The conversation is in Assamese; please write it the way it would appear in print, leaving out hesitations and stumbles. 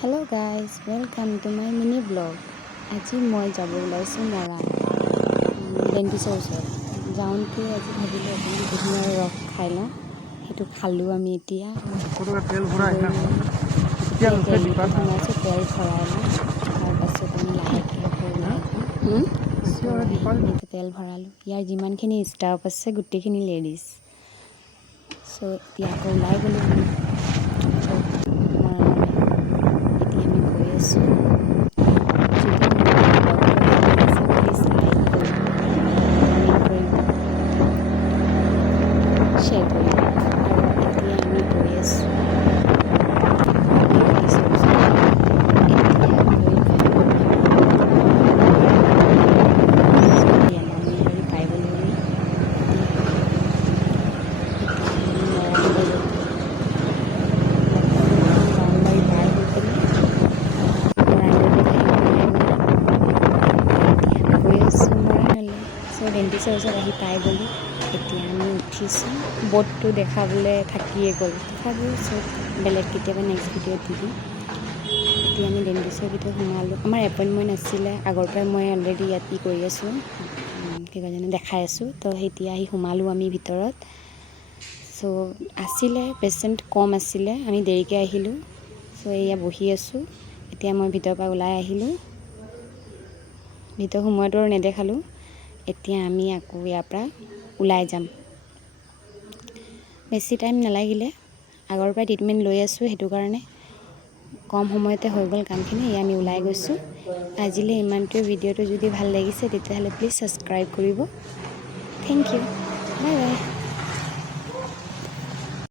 Hello guys, welcome to my mini vlog. আজি মই যাব ওলাইছোঁ মৰাণ ডেণ্টিছৰ ওচৰত যাওঁতে আজি ভাবিলোঁ অকণমান কুঁহিয়াৰৰ ৰস খাই লওঁ সেইটো খালোঁ আমি এতিয়া সোমাইছোঁ তেল ভৰাই লওঁ তাৰপাছত আমি লাহেকৈ আকৌ ওলাই যাম তেল ভৰালোঁ ইয়াৰ যিমানখিনি ষ্টাফ আছে গোটেইখিনি লেডিজ চ' এতিয়া আকৌ ওলাই গ'লোঁ শ্বেয়াৰ কৰিম আৰু এতিয়া আমি গৈ আছোঁ পাই গ'লোঁ আমি ডেণ্টিছৰ ওচৰত আহি পাই গ'লোঁ এতিয়া আমি উঠিছোঁ ব'টটো দেখাবলৈ থাকিয়ে গ'ল তথাপিও চব বেলেগ কেতিয়াবা নেক্সট ভিডিঅ'ত দি দিম এতিয়া আমি ডেণ্টিছৰ ভিতৰত সোমালোঁ আমাৰ এপইণ্টমেণ্ট আছিলে আগৰ পৰাই মই অলৰেডি ইয়াত কৰি আছোঁ কি কয় জানো দেখাই আছোঁ তো এতিয়া আহি সোমালোঁ আমি ভিতৰত চ' আছিলে পেচেণ্ট কম আছিলে আমি দেৰিকৈ আহিলোঁ চ' এয়া বহি আছোঁ এতিয়া মই ভিতৰৰ পৰা ওলাই আহিলোঁ ভিতৰ সোমোৱাটো আৰু নেদেখালোঁ এতিয়া আমি আকৌ ইয়াৰ পৰা ওলাই যাম বেছি টাইম নালাগিলে আগৰ পৰাই ট্ৰিটমেণ্ট লৈ আছোঁ সেইটো কাৰণে কম সময়তে হৈ গ'ল কামখিনি এয়া আমি ওলাই গৈছোঁ আজিলৈ ইমানটোৱে ভিডিঅ'টো যদি ভাল লাগিছে তেতিয়াহ'লে প্লিজ ছাবস্ক্ৰাইব কৰিব থেংক ইউ বাই বাই